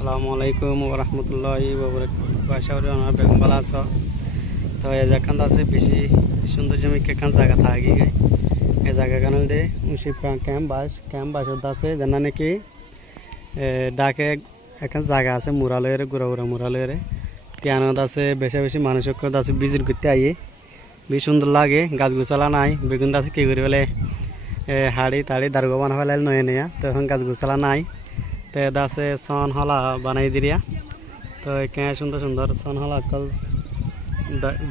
আসসালামু আলাইকুম ওয়া রাহমাতুল্লাহি ওয়া বারাকাতুহু। আশা করি আপনারা বেগুন ভালো আছো। তো এই যেখান আছে বেশি সুন্দর জমি কেখান জায়গা থাকি গাই এই জায়গা কারণ দে উসি ক্যাম্প বাস আছে জানা নাকি ডাকে এখন জায়গা আছে মুরালয়ের গুড়া মুরালয়ের তিয়ানত আছে বেশি বেশি মানুষের আছে বিজির করতে আইয়ে বেশ সুন্দর লাগে গাছ গুছালা নাই বেগুন আছে কি করে বলে হাড়ি তাড়ি দারুগা বানা ফেলে নয় নেয়া তো এখন গাছ গুছালা নাই তো আছে সন হলা বানাই দিরিয়া তো কে সুন্দর সুন্দর সন হলা কল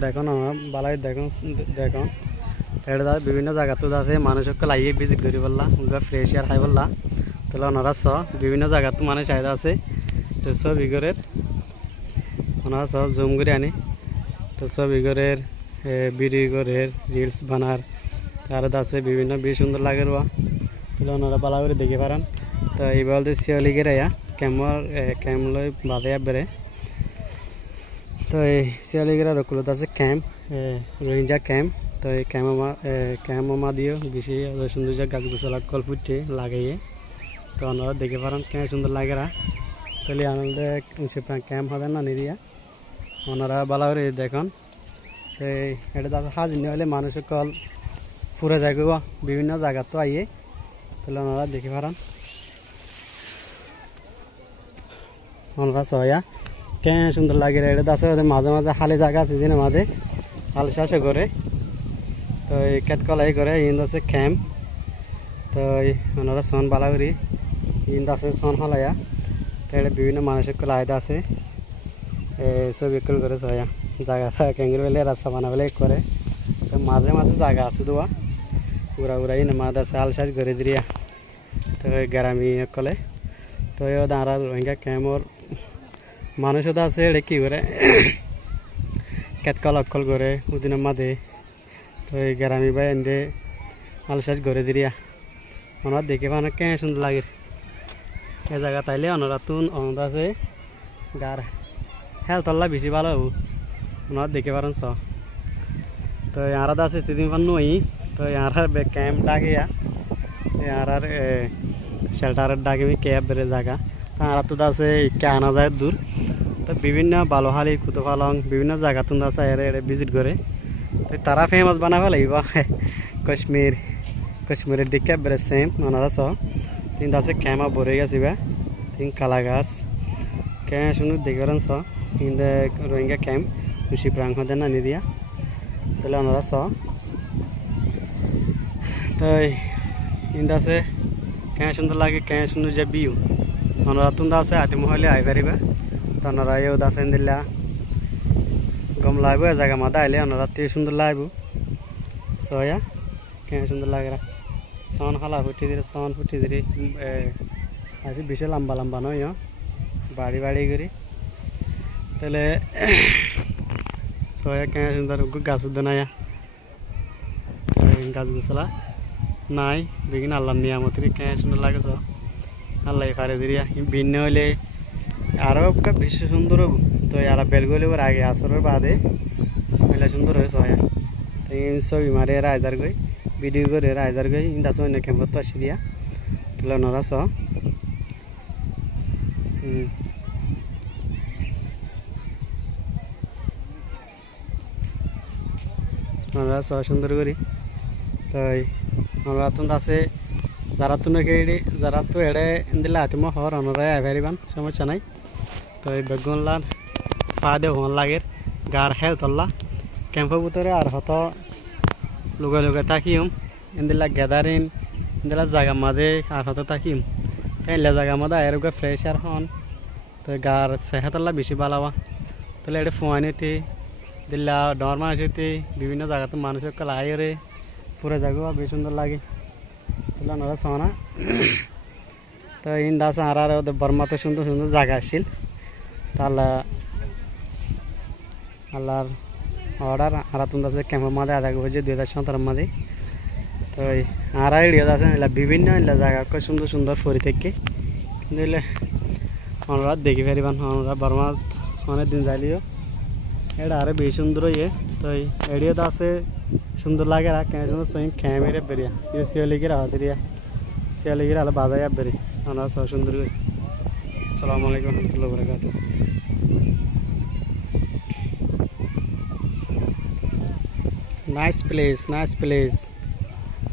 দেখুন বালাই দেখুন এটা বিভিন্ন জায়গা তো আছে মানুষকে লাগিয়ে ভিজিট করি বললা ফ্রেশ এয়ার খাই বললা তাহলে ওনারা বিভিন্ন জায়গা তো মানুষ আয়দা আছে তো সব ইগরের ওনারা জুম করে আনি তো সব ইগরের বিড়ি গরের রিলস বানার তার আছে বিভিন্ন বেশ সুন্দর লাগে রোয়া তাহলে ওনারা বালা করে দেখে পারেন তো এই বলতে শিয়ালিগের আয়া ক্যাম লই বাদে বেড়ে তো এই শিয়ালিগেরা রকুলত আছে ক্যাম্প রোহিঙ্গা ক্যাম্প তো এই ক্যাম্প দিও বেশি সুন্দর গাছ গোছলা কল ফুটে লাগাইয়ে তো ওনারা দেখে পারেন কেন সুন্দর লাগেরা তাহলে আনন্দে ক্যাম্প হবে না নিরিয়া ওনারা বালা করে দেখুন এই এটা আছে হাজির হলে মানুষের কল ফুরে যায় বিভিন্ন জায়গা তো আইয়ে তাহলে ওনারা দেখে পারেন ওনারা সয়া কে সুন্দর লাগে এটা আছে মাঝে মাঝে হালে জায়গা আছে যেন মাঝে হাল চাষে করে তো এই কেত কলাই করে ইন্দ আছে ক্যাম্প তো ওনারা সন বালা করি ইন্দ আছে সন হালাইয়া তো এটা বিভিন্ন মানুষের কল আয়দা আছে সব বিক্রি করে সয়া জায়গা ক্যাঙ্গের বেলে রাস্তা বানাবেলে করে তো মাঝে মাঝে জায়গা আছে দোয়া উড়াই না মাঝে আছে হাল চাষ করে দিয়া তো গ্রামী কলে তো দাঁড়া রোহিঙ্গা ক্যাম্পর মানুষও তো আছে এটা কি করে কেতকল অকল করে উদিনের মাঝে তো এই গ্রামী বাই এনে আলসাজ করে দিয়া ওনার দেখে পানো কে সুন্দর লাগে এ জায়গা তাইলে ওনারা তুন অন্ত আছে গার হেলথল্লা বেশি ভালো হবো ওনার দেখে পারেন তো আর আছে তিন পান নই তো আর ক্যাম্প ডাকিয়া আর শেল্টারের ডাকে ক্যাব বেড়ে জায়গা আর তো আছে ইকে আনা যায় দূর তো বিভিন্ন বালোহালি কুতুফালং বিভিন্ন জায়গা তুন আছে এর ভিজিট করে তো তারা ফেমাস বানাবে লাগিব কাশ্মীরের দিকে বেড়ে সেম ওনারা তিন আছে ক্যামা ভরে গেছে তিন কালা গাছ কে শুনে দেখে পারেন তিন রোহিঙ্গা ক্যাম্প খুশি প্রাং হতে না নিদিয়া তাহলে ওনারা তো ইন্দা আছে কে সুন্দর লাগে কে সুন্দর যে বিউ ওনারা তুন আছে হাতি মহলে আই পারিবে তো ওনারা এও আছে দিল্লা গম লাগবে জায়গা মাথা আইলে ওনারা তে সুন্দর লাগবে সয়া কে সুন্দর লাগে সন হালা ফুটি দিলে আছে বেশি লম্বা লম্বা নয় বাড়ি বাড়ি করি তাহলে সয়া কে সুন্দর গাছ দেনায়া গাছ গোছলা নাই বেগিন আল্লাহ নিয়ামত কে সুন্দর লাগে আল্লাহ ফারে দিয়া ভিন্ন হইলে আরো বেশি সুন্দর হবো তো আর বেলগলে ওর আগে আসরের বাদে হইলে সুন্দর হয়েছে হয় তো ছবি মারে এরা হাজার গই ভিডিও করে এরা হাজার গই ইন্দা অন্য ক্যাম্পত আসি দিয়া তাহলে ওনারা ওনারা সুন্দর করি তো ওনারা তো আছে যারা তো নাকি যারা তো এড়ে দিলে হাতিম হর ওনারা আইবারিবান সমস্যা নাই তো এই বেগুনলার পা দিয়ে হন লাগে গার হেলথল্লা ক্যাম্পের ভিতরে আর হত লুকে থাকিম এদিলা গ্যাদারিং এদিলা জায়গা মাঝে আর হত থাকিম তাই জায়গা মাঝে আর ফ্রেশ আর হন তো গার সেহাতল্লা বেশি ভালাবা তাহলে এটা ফুয়ানিতে দিল্লা ডর মানুষেতে বিভিন্ন জায়গাতে মানুষের কাল আইরে পুরো জায়গা বেশ সুন্দর লাগে তাহলে ওনারা না তো ইন্দা আছে আর ওদের বর্মাতে সুন্দর সুন্দর জায়গা আসছিল তাহলে আল্লাহর অর্ডার আর তুমি আছে ক্যাম্পের মাঝে আধা হয়েছে 2017 মাঝে তো আর এড়িয়ে আছে বিভিন্ন জায়গা খুব সুন্দর সুন্দর ফরি থেকে দিলে ওনারা দেখি পারিবান ওনারা বর্মা অনেক দিন যাইলিও এটা আরো বেশি সুন্দর ইয়ে তো এড়িয়ে আছে সুন্দর লাগে কেন সুন্দর সঙ্গে ক্যামেরে বেরিয়া শিয়ালিগের আওয়াজ শিয়ালিগের আলো বাজায় বেরি ওনারা সুন্দর আসসালামু আলাইকুম রহমতুল্লাহ বরকাত। Nice place, nice place.